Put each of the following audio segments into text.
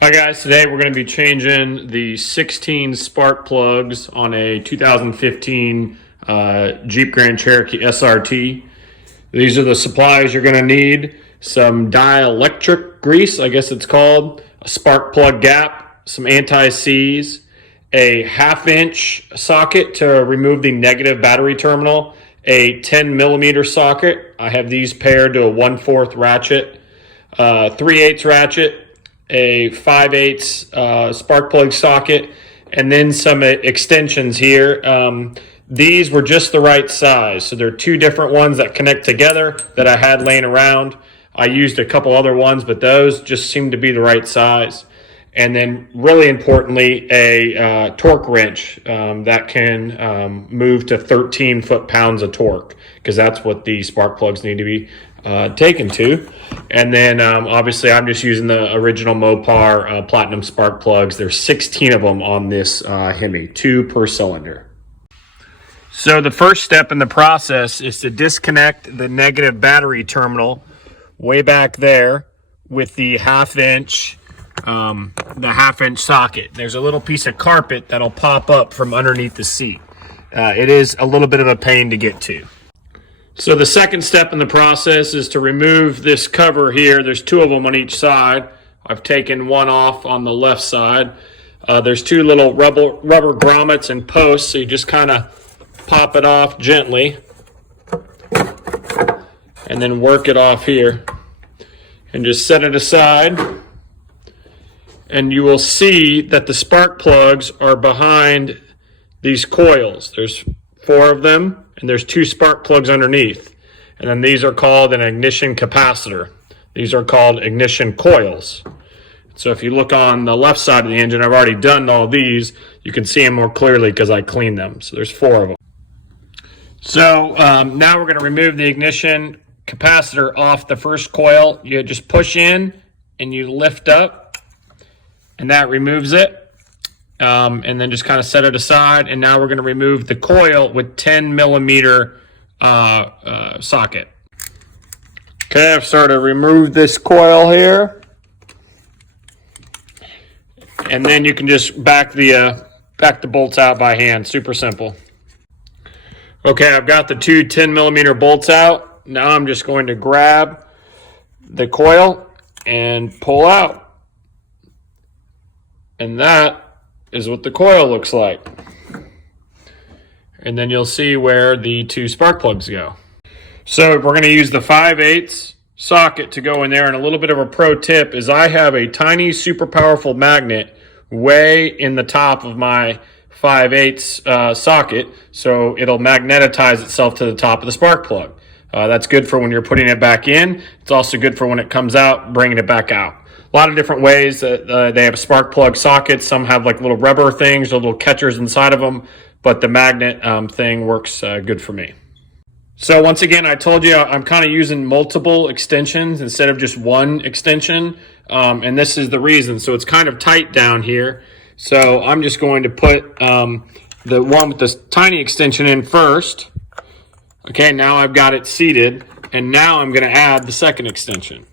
Hi guys, today we're going to be changing the 16 spark plugs on a 2015 Jeep Grand Cherokee SRT. These are the supplies you're going to need: some dielectric grease, I guess it's called, a spark plug gap, some anti-seize, a 1/2-inch socket to remove the negative battery terminal, a 10mm socket. I have these paired to a 1/4 ratchet, 3/8 ratchet, a 5/8 spark plug socket, and then some extensions here. These were just the right size, so there are two different ones that connect together that I had laying around. I used a couple other ones, but those just seemed to be the right size. And then really importantly, a torque wrench that can move to 13 foot-pounds of torque, because that's what the spark plugs need to be taken to. And then obviously I'm just using the original Mopar Platinum spark plugs. There's 16 of them on this Hemi, 2 per cylinder. So the first step in the process is to disconnect the negative battery terminal way back there with the 1/2-inch socket. There's a little piece of carpet that'll pop up from underneath the seat. It is a little bit of a pain to get to. So the second step in the process is to remove this cover here. There's 2 of them on each side. I've taken one off on the left side. There's 2 little rubber grommets and posts, so you just kind of pop it off gently and then work it off here and just set it aside. And you will see that the spark plugs are behind these coils. There's 4 of them, and there's 2 spark plugs underneath. And then these are called an ignition capacitor. These are called ignition coils. So if you look on the left side of the engine, I've already done all these. You can see them more clearly because I cleaned them. So there's 4 of them. So now we're going to remove the ignition capacitor off the first coil. You just push in and you lift up, and that removes it. And then just kind of set it aside. And now we're going to remove the coil with 10mm socket. Okay, I've started to remove this coil here. And then you can just back the bolts out by hand. Super simple. Okay, I've got the 2 10mm bolts out. Now I'm just going to grab the coil and pull out. And that is what the coil looks like. And then you'll see where the 2 spark plugs go. So we're going to use the 5/8 socket to go in there. And a little bit of a pro tip is I have a tiny super powerful magnet way in the top of my 5/8 socket, so it'll magnetize itself to the top of the spark plug. That's good for when you're putting it back in. It's also good for when it comes out, bringing it back out. A lot of different ways. They have spark plug sockets. Some have like little rubber things or little catchers inside of them, but the magnet thing works good for me. So once again, I told you I'm kind of using multiple extensions instead of just one extension, and this is the reason. So it's kind of tight down here. So I'm just going to put the one with this tiny extension in first. Okay, now I've got it seated, and now I'm going to add the second extension.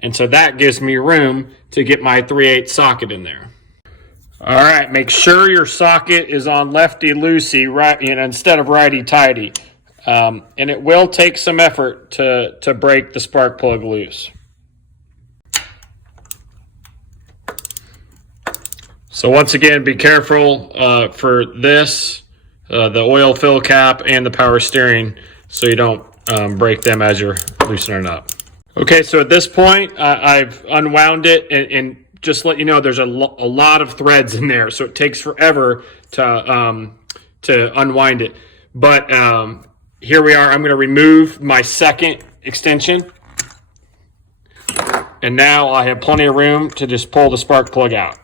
And so that gives me room to get my 3/8 socket in there. All right, make sure your socket is on lefty-loosey, right, instead of righty-tighty. And it will take some effort to break the spark plug loose. So once again, be careful for this, the oil fill cap and the power steering, so you don't break them as you're loosening up. Okay, so at this point, I've unwound it, and just let you know, there's a lot of threads in there, so it takes forever to unwind it. But here we are. I'm going to remove my second extension, and now I have plenty of room to just pull the spark plug out.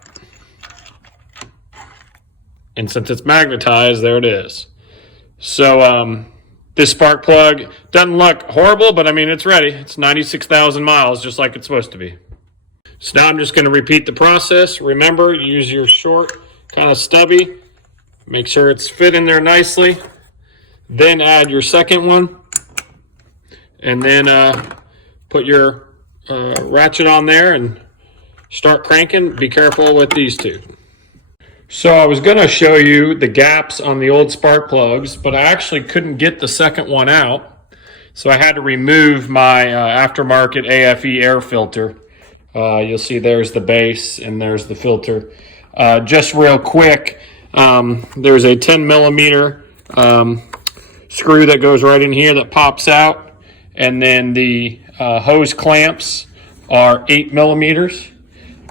And since it's magnetized, there it is. So this spark plug doesn't look horrible, but I mean, it's ready. It's 96,000 miles, just like it's supposed to be. So now I'm just going to repeat the process. Remember, use your short, kind of stubby. Make sure it's fit in there nicely. Then add your second one. And then put your ratchet on there and start cranking. Be careful with these two. So I was going to show you the gaps on the old spark plugs, but I actually couldn't get the second one out. So I had to remove my aftermarket AFE air filter. You'll see there's the base and there's the filter. Just real quick, there's a 10 millimeter screw that goes right in here that pops out. And then the hose clamps are 8 millimeters.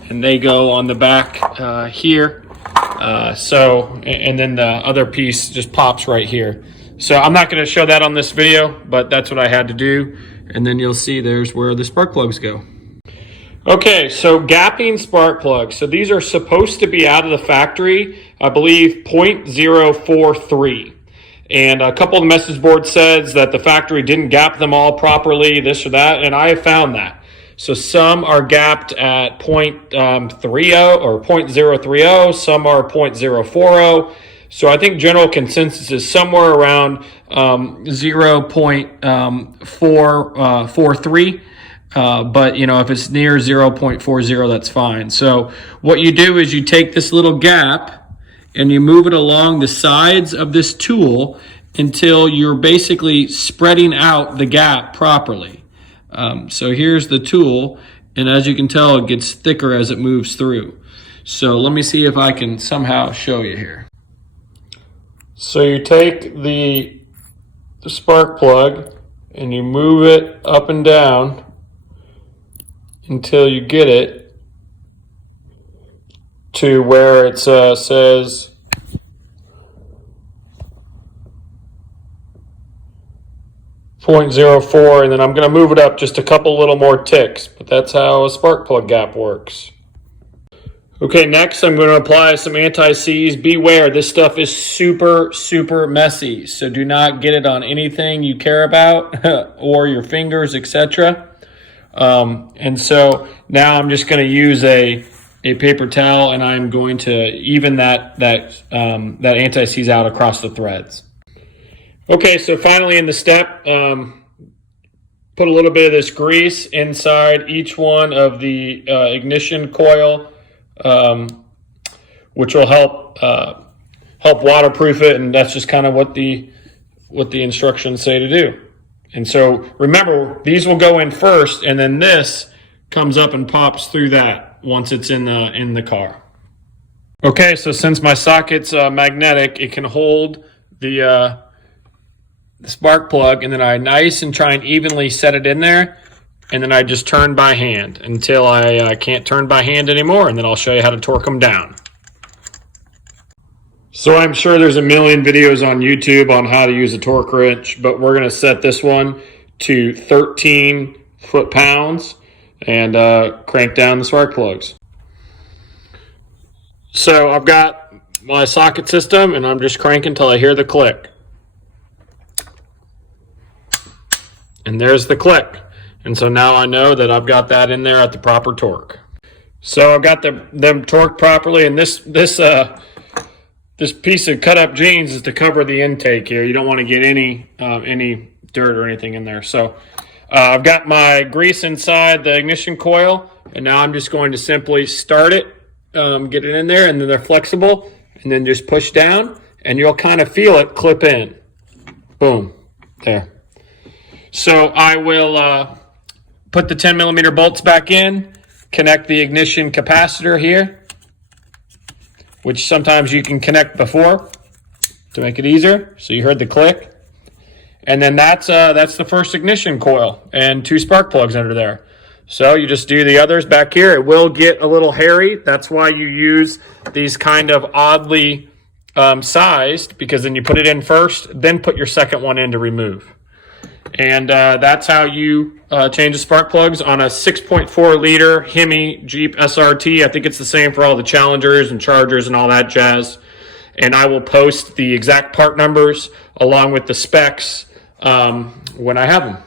And they go on the back here. And then the other piece just pops right here. So I'm not going to show that on this video, but that's what I had to do. And then you'll see there's where the spark plugs go. Okay, so gapping spark plugs. So these are supposed to be out of the factory, I believe 0.043. And a couple of the message boards says that the factory didn't gap them all properly, this or that, and I have found that. So some are gapped at 0.30 or 0.030, some are 0.040. So I think general consensus is somewhere around 0.443. But you know, if it's near 0.40, that's fine. So what you do is you take this little gap and you move it along the sides of this tool until you're basically spreading out the gap properly. So here's the tool, and as you can tell, it gets thicker as it moves through. So let me see if I can somehow show you here. So you take the spark plug and you move it up and down until you get it to where it says 0.04, and then I'm going to move it up just a couple little more ticks, but that's how a spark plug gap works. Okay, next I'm going to apply some anti-seize. Beware, this stuff is super, super messy, so do not get it on anything you care about or your fingers, etc. And so now I'm just going to use a paper towel, and I'm going to even that anti-seize out across the threads. Okay, so finally in the step, put a little bit of this grease inside each one of the ignition coil, which will help waterproof it, and that's just kind of what the instructions say to do. And so remember, these will go in first, and then this comes up and pops through that once it's in the car. Okay, so since my socket's magnetic, it can hold the spark plug, and then I nice and try and evenly set it in there, and then I just turn by hand until I can't turn by hand anymore, and then I'll show you how to torque them down. So I'm sure there's a million videos on YouTube on how to use a torque wrench, but we're going to set this one to 13 foot-pounds and crank down the spark plugs. So I've got my socket system, and I'm just cranking until I hear the click. And there's the click. And so now I know that I've got that in there at the proper torque. So I've got them torqued properly, and this piece of cut up jeans is to cover the intake here. You don't want to get any dirt or anything in there. So I've got my grease inside the ignition coil, and now I'm just going to simply start it, get it in there, and then they're flexible, and then just push down, and you'll kind of feel it clip in. Boom, there. So I will put the 10 millimeter bolts back in, connect the ignition capacitor here, which sometimes you can connect before to make it easier. So you heard the click. And then that's the first ignition coil and 2 spark plugs under there. So you just do the others back here. It will get a little hairy. That's why you use these kind of oddly sized, because then you put it in first, then put your second one in to remove. And that's how you change the spark plugs on a 6.4 liter Hemi Jeep SRT. I think it's the same for all the Challengers and Chargers and all that jazz. And I will post the exact part numbers along with the specs when I have them.